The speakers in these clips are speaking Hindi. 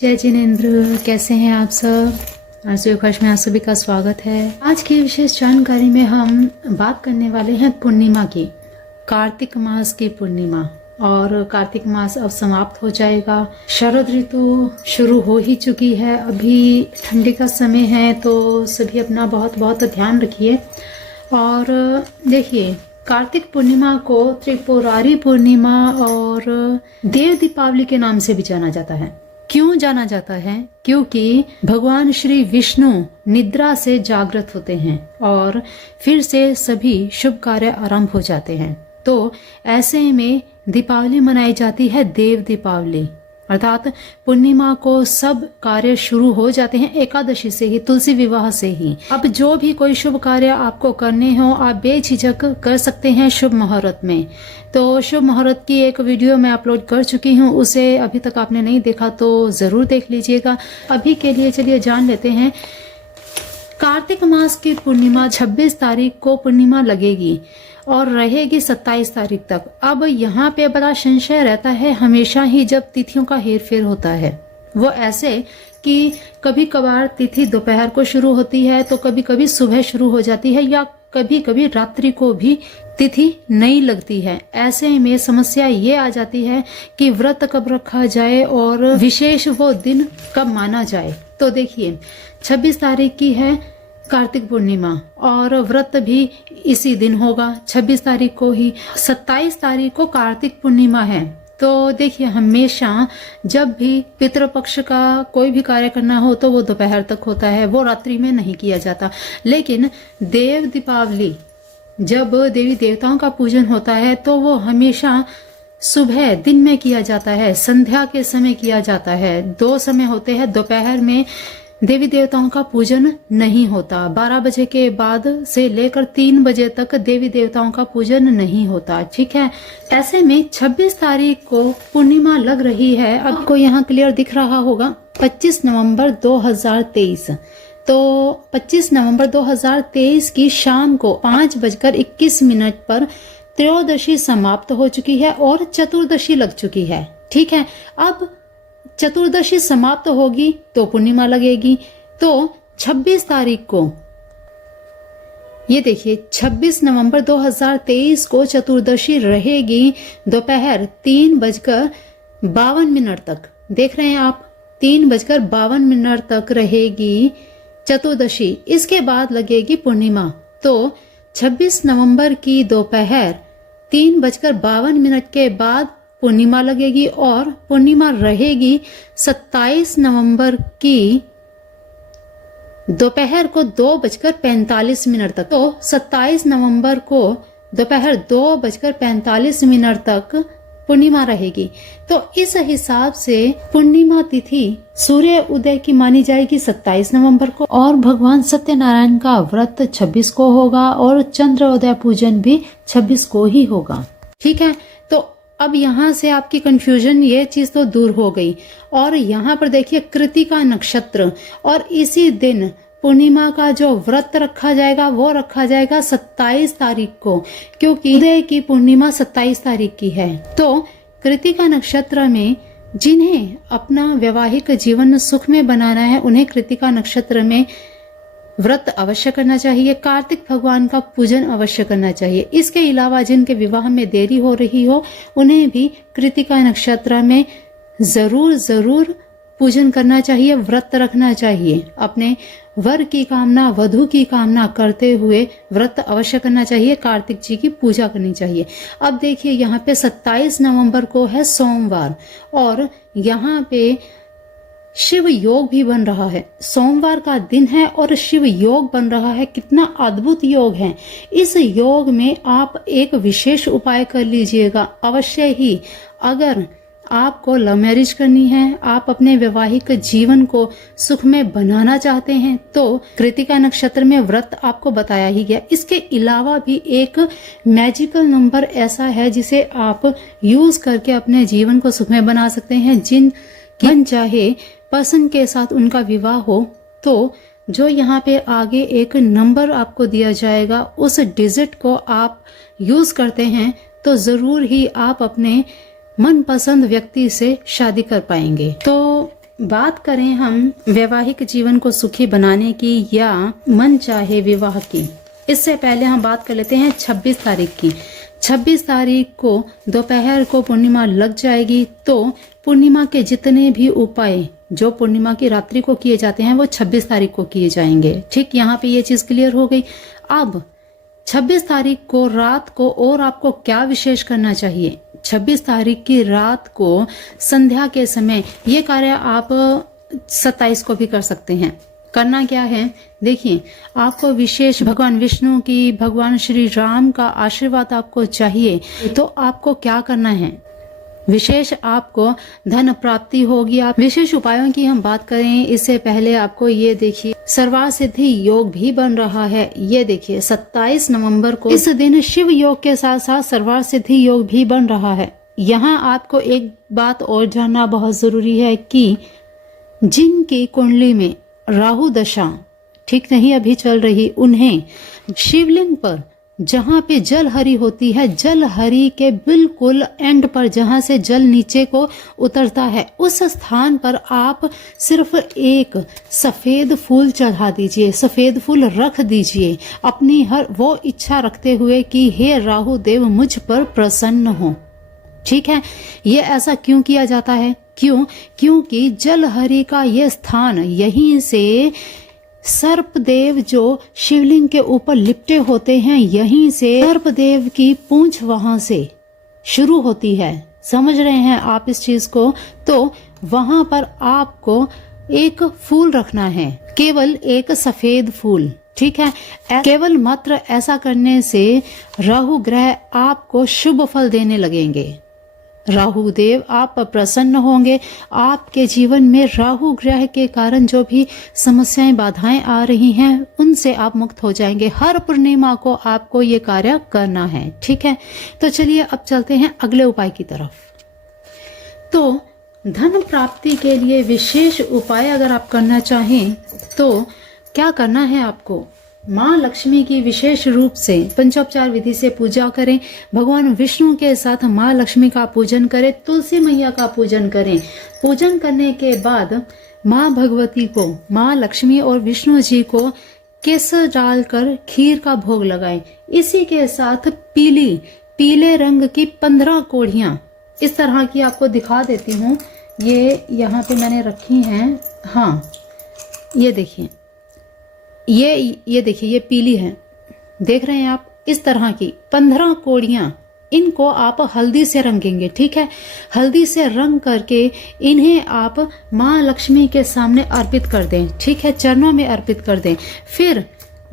जय जिनेंद्र, कैसे हैं आप सब। आरसीओकाश में आप सभी का स्वागत है। आज की विशेष जानकारी में हम बात करने वाले हैं पूर्णिमा की, कार्तिक मास की पूर्णिमा। और कार्तिक मास अब समाप्त हो जाएगा, शरद ऋतु शुरू हो ही चुकी है। अभी ठंडी का समय है तो सभी अपना बहुत बहुत ध्यान रखिए। और देखिए, कार्तिक पूर्णिमा को त्रिपुरारी पूर्णिमा और देव दीपावली के नाम से भी जाना जाता है। क्यों जाना जाता है? क्योंकि भगवान श्री विष्णु निद्रा से जागृत होते हैं और फिर से सभी शुभ कार्य आरंभ हो जाते हैं। तो ऐसे में दीपावली मनाई जाती है, देव दीपावली, अर्थात पूर्णिमा को सब कार्य शुरू हो जाते हैं एकादशी से ही, तुलसी विवाह से ही। अब जो भी कोई शुभ कार्य आपको करने हो, आप बेझिझक कर सकते हैं शुभ मुहूर्त में। तो शुभ मुहूर्त की एक वीडियो मैं अपलोड कर चुकी हूँ, उसे अभी तक आपने नहीं देखा तो जरूर देख लीजिएगा। अभी के लिए चलिए जान लेते हैं। कार्तिक मास की पूर्णिमा 26 तारीख को पूर्णिमा लगेगी और रहेगी 27 तारीख तक। अब यहाँ पे बड़ा संशय रहता है हमेशा ही जब तिथियों का हेरफेर होता है। वो ऐसे कि कभी कभार तिथि दोपहर को शुरू होती है तो कभी कभी सुबह शुरू हो जाती है, या कभी कभी रात्रि को भी तिथि नहीं लगती है। ऐसे में समस्या ये आ जाती है कि व्रत कब रखा जाए और विशेष वो दिन कब माना जाए। तो देखिए, 26 तारीख की है कार्तिक पूर्णिमा और व्रत भी इसी दिन होगा, 26 तारीख को ही। 27 तारीख को कार्तिक पूर्णिमा है। तो देखिए, हमेशा जब भी पितृपक्ष का कोई भी कार्य करना हो तो वो दोपहर तक होता है, वो रात्रि में नहीं किया जाता। लेकिन देव दीपावली, जब देवी देवताओं का पूजन होता है तो वो हमेशा सुबह दिन में किया जाता है, संध्या के समय किया जाता है। दो समय होते हैं, दोपहर में देवी देवताओं का पूजन नहीं होता। 12 बजे के बाद से लेकर 3 बजे तक देवी देवताओं का पूजन नहीं होता, ठीक है। ऐसे में 26 तारीख को पूर्णिमा लग रही है। आपको यहाँ क्लियर दिख रहा होगा, 25 नवंबर 2023। तो 25 नवंबर 2023 की शाम को 5:21 पर त्रयोदशी समाप्त हो चुकी है और चतुर्दशी लग चुकी है, ठीक है। अब चतुर्दशी समाप्त होगी तो पूर्णिमा लगेगी। तो 26 तारीख को, ये देखिए, 26 नवंबर 2023 को चतुर्दशी रहेगी दोपहर 3:52 तक। देख रहे हैं आप, 3:52 तक रहेगी चतुर्दशी। इसके बाद लगेगी पूर्णिमा। तो 26 नवंबर की दोपहर 3:52 के बाद पूर्णिमा लगेगी और पूर्णिमा रहेगी 27 नवंबर की दोपहर को 2:45 तक। तो 27 नवंबर को दोपहर 2:45 तक पूर्णिमा रहेगी। तो इस हिसाब से पूर्णिमा तिथि सूर्य उदय की मानी जाएगी 27 नवंबर को, और भगवान सत्यनारायण का व्रत 26 को होगा और चंद्रोदय पूजन भी 26 को ही होगा, ठीक है। तो अब यहाँ से आपकी कंफ्यूजन ये चीज तो दूर हो गई। और यहाँ पर देखिए, कृतिका नक्षत्र, और इसी दिन पूर्णिमा का जो व्रत रखा जाएगा वो रखा जाएगा 27 तारीख को, क्योंकि उदय की पूर्णिमा 27 तारीख की है। तो कृतिका नक्षत्र में जिन्हें अपना वैवाहिक जीवन सुख में बनाना है, उन्हें कृतिका नक्षत्र में व्रत अवश्य करना चाहिए, कार्तिक भगवान का पूजन अवश्य करना चाहिए। इसके अलावा जिनके विवाह में देरी हो रही हो, उन्हें भी कृतिका नक्षत्र में जरूर पूजन करना चाहिए, व्रत रखना चाहिए। अपने वर की कामना, वधु की कामना करते हुए व्रत अवश्य करना चाहिए, कार्तिक जी की पूजा करनी चाहिए। अब देखिए, यहाँ पे 27 नवंबर को है सोमवार, और यहाँ पे शिव योग भी बन रहा है। सोमवार का दिन है और शिव योग बन रहा है। कितना अद्भुत योग है। इस योग में आप एक विशेष उपाय कर लीजिएगा अवश्य ही। अगर आपको लव मैरिज करनी है, आप अपने वैवाहिक जीवन को सुख में बनाना चाहते हैं, तो कृतिका नक्षत्र में व्रत आपको बताया ही गया। इसके अलावा भी एक मैजिकल नंबर ऐसा है जिसे आप यूज करके अपने जीवन को सुख में बना सकते हैं। जिन मन चाहे पर्सन के साथ उनका विवाह हो, तो जो यहाँ पे आगे एक नंबर आपको दिया जाएगा, उस डिजिट को आप यूज करते हैं तो जरूर ही आप अपने मनपसंद व्यक्ति से शादी कर पाएंगे। तो बात करें हम वैवाहिक जीवन को सुखी बनाने की या मन चाहे विवाह की, इससे पहले हम बात कर लेते हैं 26 तारीख की। 26 तारीख को दोपहर को पूर्णिमा लग जाएगी, तो पूर्णिमा के जितने भी उपाय जो पूर्णिमा की रात्रि को किए जाते हैं वो 26 तारीख को किए जाएंगे। ठीक, यहाँ पे ये चीज क्लियर हो गई। अब 26 तारीख को रात को और आपको क्या विशेष करना चाहिए? 26 तारीख की रात को संध्या के समय ये कार्य आप 27 को भी कर सकते हैं। करना क्या है, देखिए, आपको विशेष भगवान विष्णु की, भगवान श्री राम का आशीर्वाद आपको चाहिए, तो आपको क्या करना है? विशेष आपको धन प्राप्ति होगी। आप विशेष उपायों की हम बात करें इससे पहले आपको ये देखिए, सर्वार्थ सिद्धि योग भी बन रहा है। ये देखिए 27 नवंबर को इस दिन शिव योग के साथ साथ सर्वार्थ सिद्धि योग भी बन रहा है। यहाँ आपको एक बात और जानना बहुत जरूरी है कि जिनकी कुंडली में राहु दशा ठीक नहीं अभी चल रही, उन्हें शिवलिंग पर जहाँ पे जलहरी होती है, जलहरी के बिल्कुल एंड पर जहाँ से जल नीचे को उतरता है, उस स्थान पर आप सिर्फ एक सफेद फूल चढ़ा दीजिए, सफेद फूल रख दीजिए, अपनी हर वो इच्छा रखते हुए कि हे राहु देव मुझ पर प्रसन्न हो। ठीक है, ये ऐसा क्यों किया जाता है? क्योंकि जलहरी का ये स्थान, यहीं से सर्पदेव जो शिवलिंग के ऊपर लिपटे होते हैं, यहीं से सर्पदेव की पूंछ वहां से शुरू होती है। समझ रहे हैं आप इस चीज को? तो वहां पर आपको एक फूल रखना है, केवल एक सफेद फूल। ठीक है, केवल मात्र ऐसा करने से राहु ग्रह आपको शुभ फल देने लगेंगे। राहु देव आप पर प्रसन्न होंगे। आपके जीवन में राहु ग्रह के कारण जो भी समस्याएं, बाधाएं आ रही हैं, उनसे आप मुक्त हो जाएंगे। हर पूर्णिमा को आपको ये कार्य करना है। ठीक है, तो चलिए अब चलते हैं अगले उपाय की तरफ। तो धन प्राप्ति के लिए विशेष उपाय अगर आप करना चाहें तो क्या करना है आपको? माँ लक्ष्मी की विशेष रूप से पंचोपचार विधि से पूजा करें। भगवान विष्णु के साथ माँ लक्ष्मी का पूजन करें, तुलसी मैया का पूजन करें। पूजन करने के बाद माँ भगवती को, माँ लक्ष्मी और विष्णु जी को केसर डालकर खीर का भोग लगाएं। इसी के साथ पीले रंग की 15 कोढ़ियां इस तरह की आपको दिखा देती हूँ। ये यहाँ पे मैंने रखी हैं। हाँ, ये देखिए, ये देखिए, ये पीली है, देख रहे हैं आप? इस तरह की 15 कोड़ियां, इनको आप हल्दी से रंगेंगे। ठीक है, हल्दी से रंग करके इन्हें आप माँ लक्ष्मी के सामने अर्पित कर दें। ठीक है, चरणों में अर्पित कर दें। फिर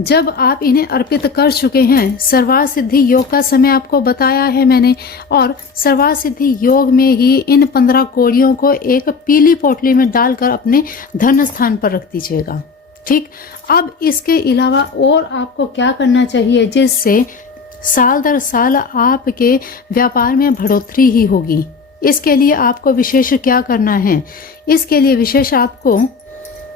जब आप इन्हें अर्पित कर चुके हैं, सर्वार्थ सिद्धि योग का समय आपको बताया है मैंने, और सर्वार्थ सिद्धि योग में ही इन 15 कोड़ियों को एक पीली पोटली में डालकर अपने धन स्थान पर रख दीजिएगा। ठीक, अब इसके अलावा और आपको क्या करना चाहिए जिससे साल दर साल आपके व्यापार में बढ़ोतरी ही होगी? इसके लिए आपको विशेष क्या करना है? इसके लिए विशेष आपको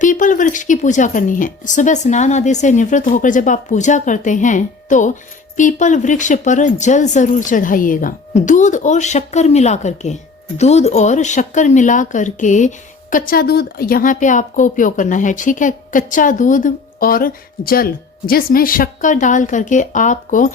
पीपल वृक्ष की पूजा करनी है। सुबह स्नान आदि से निवृत्त होकर जब आप पूजा करते हैं तो पीपल वृक्ष पर जल जरूर चढ़ाइएगा। दूध और शक्कर मिला करके कच्चा दूध यहाँ पे आपको उपयोग करना है। ठीक है, कच्चा दूध और जल जिसमें शक्कर डाल करके आपको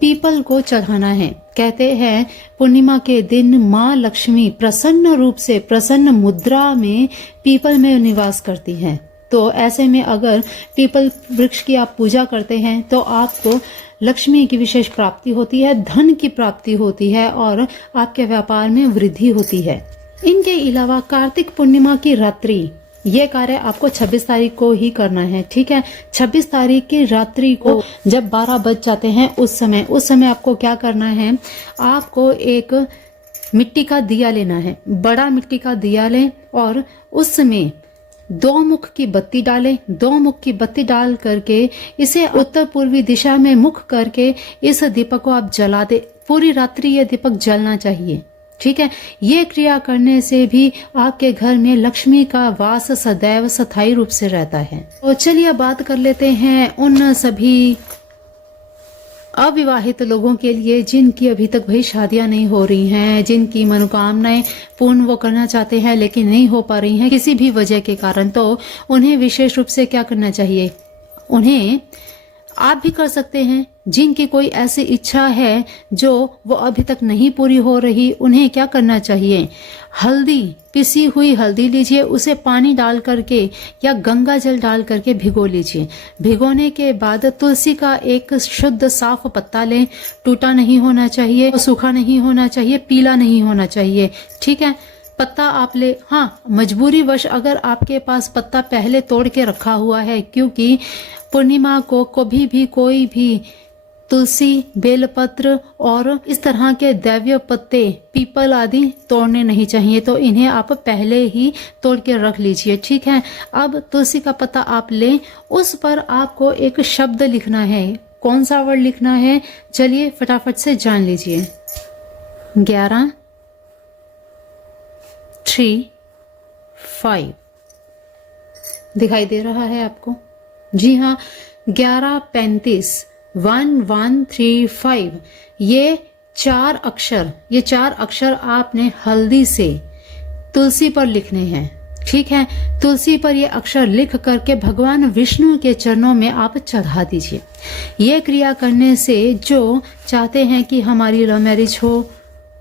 पीपल को चढ़ाना है। कहते हैं पूर्णिमा के दिन माँ लक्ष्मी प्रसन्न रूप से, प्रसन्न मुद्रा में पीपल में निवास करती है। तो ऐसे में अगर पीपल वृक्ष की आप पूजा करते हैं तो आपको लक्ष्मी की विशेष प्राप्ति होती है, धन की प्राप्ति होती है और आपके व्यापार में वृद्धि होती है। इनके अलावा कार्तिक पूर्णिमा की रात्रि, ये कार्य आपको 26 तारीख को ही करना है। ठीक है, 26 तारीख की रात्रि को जब 12 बज जाते हैं उस समय आपको क्या करना है? आपको एक मिट्टी का दिया लेना है, बड़ा मिट्टी का दिया लें और उसमें 2 मुख की बत्ती डालें। 2 मुख की बत्ती डाल करके इसे उत्तर पूर्वी दिशा में मुख करके इस दीपक को आप जला दे। पूरी रात्रि ये दीपक जलना चाहिए। ठीक है, ये क्रिया करने से भी आपके घर में लक्ष्मी का वास सदैव स्थायी रूप से रहता है। तो चलिए बात कर लेते हैं उन सभी अविवाहित लोगों के लिए, जिनकी अभी तक भाई शादियां नहीं हो रही हैं, जिनकी मनोकामनाएं पूर्ण वो करना चाहते हैं लेकिन नहीं हो पा रही हैं किसी भी वजह के कारण, तो उन्हें विशेष रूप से क्या करना चाहिए? उन्हें आप भी कर सकते हैं। जिनकी कोई ऐसी इच्छा है जो वो अभी तक नहीं पूरी हो रही, उन्हें क्या करना चाहिए? हल्दी, पिसी हुई हल्दी लीजिए, उसे पानी डाल करके या गंगा जल डाल करके भिगो लीजिए। भिगोने के बाद तुलसी का एक शुद्ध साफ पत्ता लें, टूटा नहीं होना चाहिए, सूखा नहीं होना चाहिए, पीला नहीं होना चाहिए, ठीक है। पत्ता आप ले, हाँ मजबूरी वश अगर आपके पास पत्ता पहले तोड़ के रखा हुआ है, क्योंकि पूर्णिमा को कभी भी कोई भी तुलसी, बेलपत्र और इस तरह के दैवीय पत्ते, पीपल आदि तोड़ने नहीं चाहिए, तो इन्हें आप पहले ही तोड़ के रख लीजिए, ठीक है। अब तुलसी का पत्ता आप लें, उस पर आपको एक शब्द लिखना है। कौन सा वर्ड लिखना है? चलिए फटाफट से जान लीजिए। 11 3 5 दिखाई दे रहा है आपको? जी हाँ, 11:35 1135 ये चार अक्षर आपने हल्दी से तुलसी पर लिखने हैं, ठीक है। तुलसी पर ये अक्षर लिख करके भगवान विष्णु के चरणों में आप चढ़ा दीजिए। ये क्रिया करने से जो चाहते हैं कि हमारी लव मैरिज हो,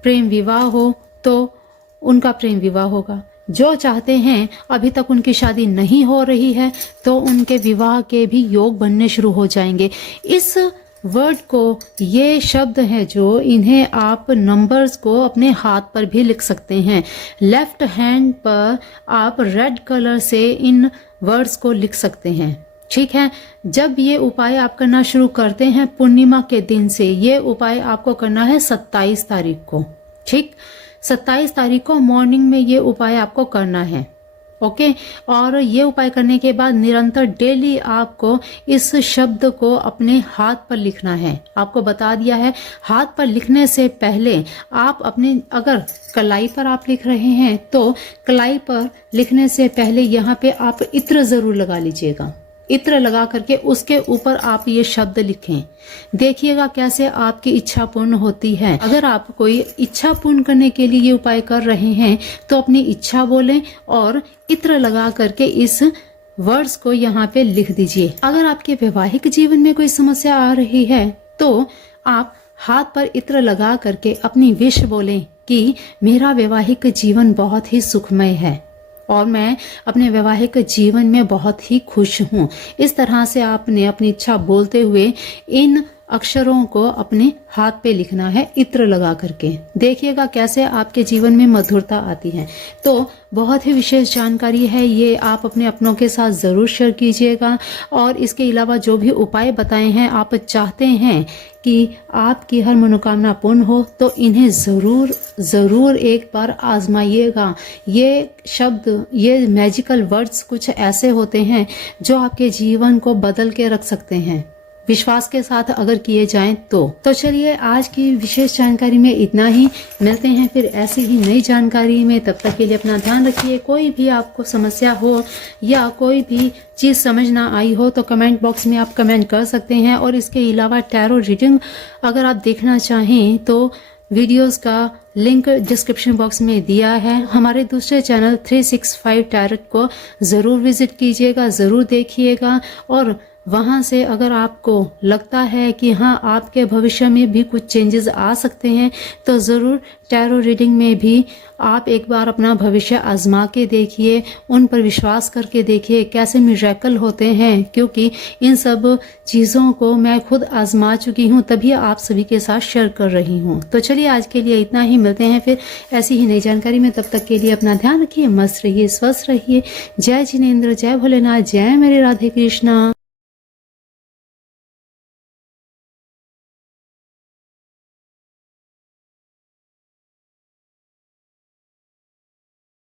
प्रेम विवाह हो, तो उनका प्रेम विवाह होगा। जो चाहते हैं अभी तक उनकी शादी नहीं हो रही है, तो उनके विवाह के भी योग बनने शुरू हो जाएंगे। इस वर्ड को, ये शब्द हैं जो, इन्हें आप नंबर्स को अपने हाथ पर भी लिख सकते हैं। लेफ्ट हैंड पर आप रेड कलर से इन वर्ड्स को लिख सकते हैं, ठीक है। जब ये उपाय आप करना शुरू करते हैं पूर्णिमा के दिन से, ये उपाय आपको करना है 27 तारीख को, ठीक। 27 तारीख को मॉर्निंग में ये उपाय आपको करना है, ओके। और ये उपाय करने के बाद निरंतर डेली आपको इस शब्द को अपने हाथ पर लिखना है। आपको बता दिया है, हाथ पर लिखने से पहले आप अपने, अगर कलाई पर आप लिख रहे हैं तो कलाई पर लिखने से पहले यहाँ पे आप इत्र जरूर लगा लीजिएगा। इत्र लगा करके उसके ऊपर आप ये शब्द लिखें। देखिएगा कैसे आपकी इच्छा पूर्ण होती है। अगर आप कोई इच्छा पूर्ण करने के लिए ये उपाय कर रहे हैं तो अपनी इच्छा बोलें और इत्र लगा करके इस वर्ड्स को यहाँ पे लिख दीजिए। अगर आपके वैवाहिक जीवन में कोई समस्या आ रही है तो आप हाथ पर इत्र लगा करके अपनी विश बोलें कि मेरा वैवाहिक जीवन बहुत ही सुखमय है और मैं अपने वैवाहिक जीवन में बहुत ही खुश हूँ। इस तरह से आपने अपनी इच्छा बोलते हुए इन अक्षरों को अपने हाथ पे लिखना है इत्र लगा करके। देखिएगा कैसे आपके जीवन में मधुरता आती है। तो बहुत ही विशेष जानकारी है ये, आप अपने अपनों के साथ ज़रूर शेयर कीजिएगा। और इसके अलावा जो भी उपाय बताए हैं, आप चाहते हैं कि आपकी हर मनोकामना पूर्ण हो तो इन्हें ज़रूर एक बार आजमाइएगा। ये शब्द, ये मैजिकल वर्ड्स कुछ ऐसे होते हैं जो आपके जीवन को बदल के रख सकते हैं, विश्वास के साथ अगर किए जाएं तो चलिए आज की विशेष जानकारी में इतना ही। मिलते हैं फिर ऐसी ही नई जानकारी में। तब तक के लिए अपना ध्यान रखिए। कोई भी आपको समस्या हो या कोई भी चीज़ समझ ना आई हो तो कमेंट बॉक्स में आप कमेंट कर सकते हैं। और इसके अलावा टैरो रीडिंग अगर आप देखना चाहें तो वीडियोस का लिंक डिस्क्रिप्शन बॉक्स में दिया है। हमारे दूसरे चैनल 365 टैरो को ज़रूर विजिट कीजिएगा, ज़रूर देखिएगा। और वहाँ से अगर आपको लगता है कि हाँ आपके भविष्य में भी कुछ चेंजेस आ सकते हैं तो ज़रूर टैरो रीडिंग में भी आप एक बार अपना भविष्य आजमा के देखिए, उन पर विश्वास करके देखिए कैसे मिरेकल होते हैं। क्योंकि इन सब चीज़ों को मैं खुद आजमा चुकी हूँ, तभी आप सभी के साथ शेयर कर रही हूँ। तो चलिए आज के लिए इतना ही। मिलते हैं फिर ऐसी ही नई जानकारी में। तब तक के लिए अपना ध्यान रखिए, मस्त रहिए, स्वस्थ रहिए। जय जिनेंद्र, जय भोलेनाथ, जय मेरे राधे कृष्णा।